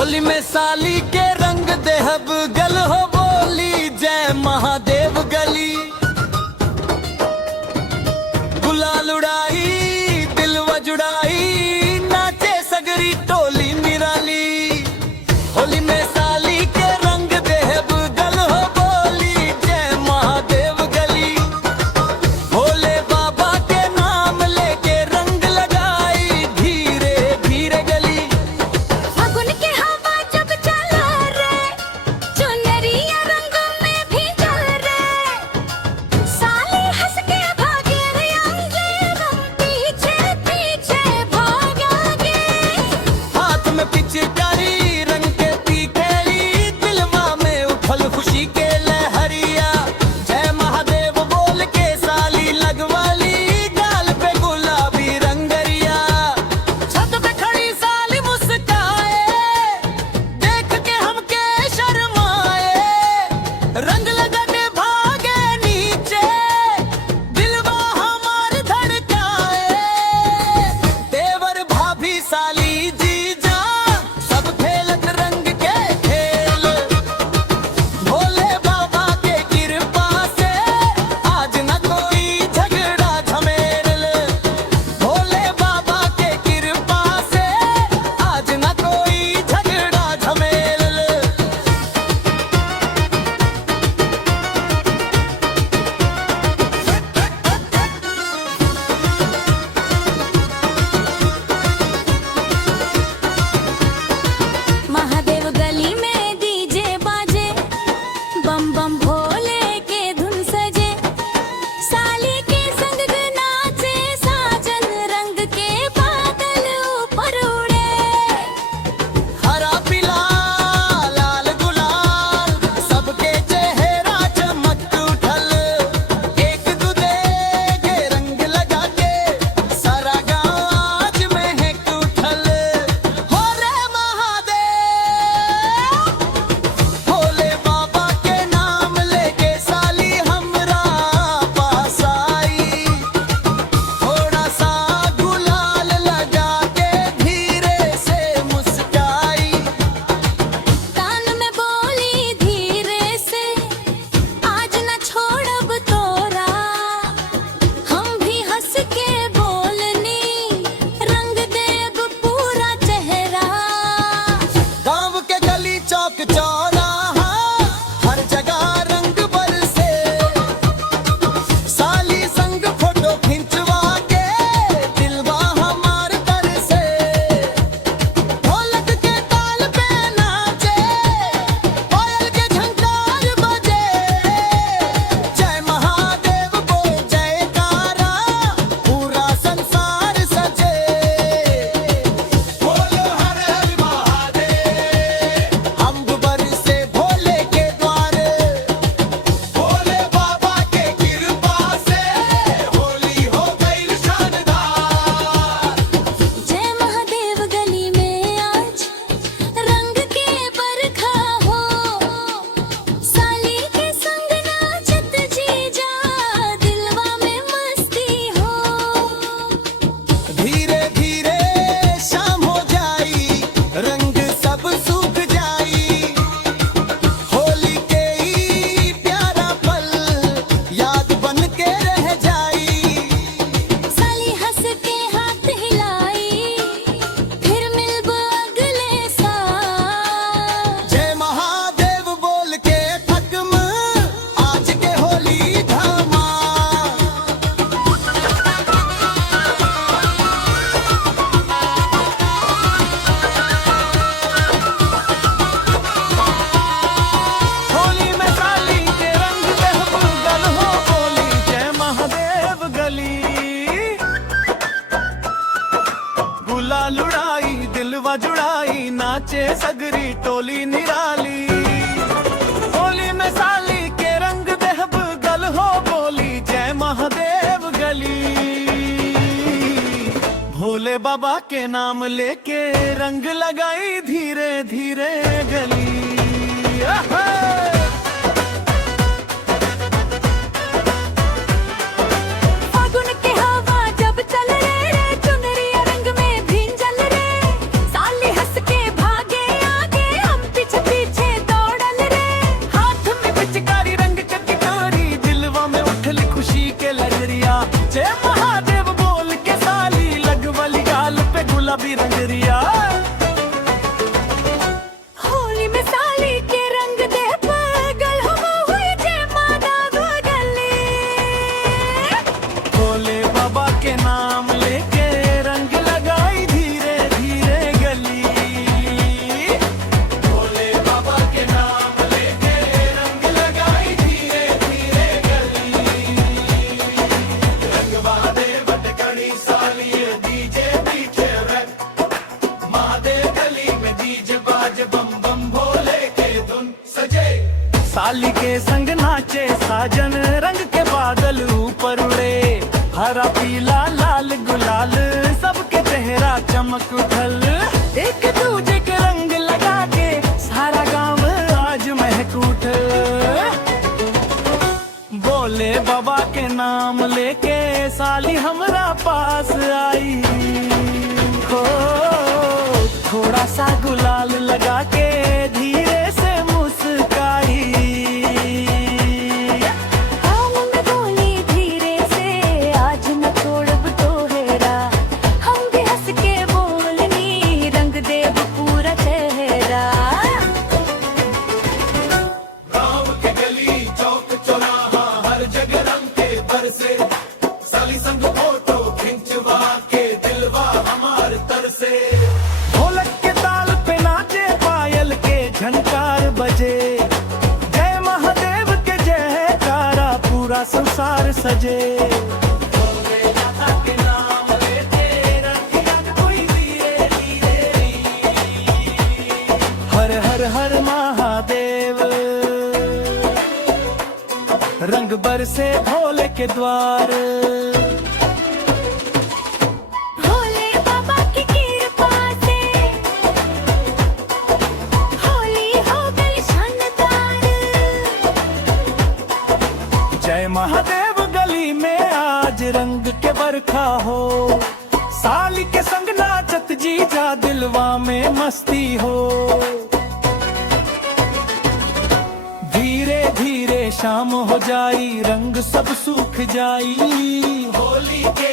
होली में साली के रंग देहब गल हो बोली जय महादेव गली। गुलाल उड़ाई दिलवा जुड़ाई नाचे सगरी टोली निराली। होली में साली के रंग देहब गल हो बोली जय महादेव गली। भोले बाबा के नाम लेके रंग लगाई धीरे धीरे गली। फागुन के हवा जब चला रे चुनरिया रंग में भी चल रे। साली हंस के भागे रे अंगे हम पीछे पीछे भागेंगे। हाथ में पिचकारी रंग के तीखेली दिलवा में उछल खुशी के लहरिया। जय महादेव बोल के साली लगवाली गाल पे गुलाबी रंगरिया। छत पे खड़ी साली मुस्काए देख के हमके शर्माए। रंग लगा के भागे नीचे दिलवा हमार धड़काए। देवर भाभी साली जीजा सब खेलत रंग के खेल। भोले बाबा के कृपा से आज न कोई झगड़ा झमेल। भोले बाबा के कृपा से आज न कोई झगड़ा झमेल। महादेव गली में डीजे बाजे बम बम भोले के धुन सजे। साली के संग नाचे साजन रंग के बादल ऊपर उड़े। हरा पीला लाल गुलाल सबके चेहरा चमक उठल। एक दूजे के रंग लगा के सारा गाँव आज महक उठल। हो रे महादेव भोले बाबा के नाम लेके साली हमरा पास आई। थोड़ा सा गुलाल लगा के धीरे से मुस्काई। कान में बोली धीरे से आज न छोड़ब तोरा। हम भी हंस के बोलनी रंग देब पूरा चेहरा। गाँव के गली चौक चौराहा हर जगह रंग बरसे। साली संग फोटो खिंचवा के दिलवा हमार तरसे। ढोलक के ताल पे नाचे कोयल के झंकार बजे। जय महादेव बोल जयकारा पूरा संसार सजे। बोलो हर हर महादेव अम्ब बरसे भोले के द्वारे। भोले बाबा के कृपा से होली हो गई शानदार। जय महादेव गली में आज रंग के बरखा हो। साली के संग नाचत जीजा दिलवा में मस्ती हो। धीरे धीरे शाम हो जाई रंग सब सूख जाई। होली के ई प्यारा पल याद बन के रह जाई। साली हंस के हाथ हिलाई फिर मिलब अगले साल। जय महादेव बोल के थकम आज के होली धमा। होली में साली के रंग देहब गल हो बोली जय महादेव गली। गुलाल उड़ाई दिलवा जुड़ाई नाचे सगरी टोली निराली। होली में साली के रंग देहब गल हो बोली जय महादेव गली। भोले बाबा के नाम लेके रंग लगाई धीरे धीरे गली। आहा! फागुन के हवा जब चल रे चुनरिया रंग में भींजल रे। साली हंस के भागे आगे हरा पीला लाल गुलाल सबके चेहरा चमक उठल। एक दूजे के रंग लगा के सारा गांव आज महक उठल। बोले बाबा के नाम लेके साली हमरा पास आई हो। थोड़ा सा गुलाल लगा के धीरे से मुस्काई। हम में बोली धीरे से आज न छोड़ब तोहरा। हम भी हंस के बोलनी रंग देव पूरा चेहरा। गाँव के गली चौक चौराहा हर जगह रंग के बरसे। साली संग फोटो खिंचवा के दिलवा हमार तरसे। ढोलक के ताल पे नाचे पायल के झनकार बजे। जय महादेव के जयकारा पूरा संसार सजे। बोले दाता के नाम लेते रखिया कोई धीरे धीरे। हर हर हर महादेव रंग बरसे भोले के द्वार। भोले बाबा की कृपा से होली हो गई शानदार। जय महादेव गली में आज रंग के बरखा हो। साली के संग नाचत जीजा दिलवा में मस्ती हो। धीरे धीरे शाम हो जाई रंग सब सूख जाई। होली के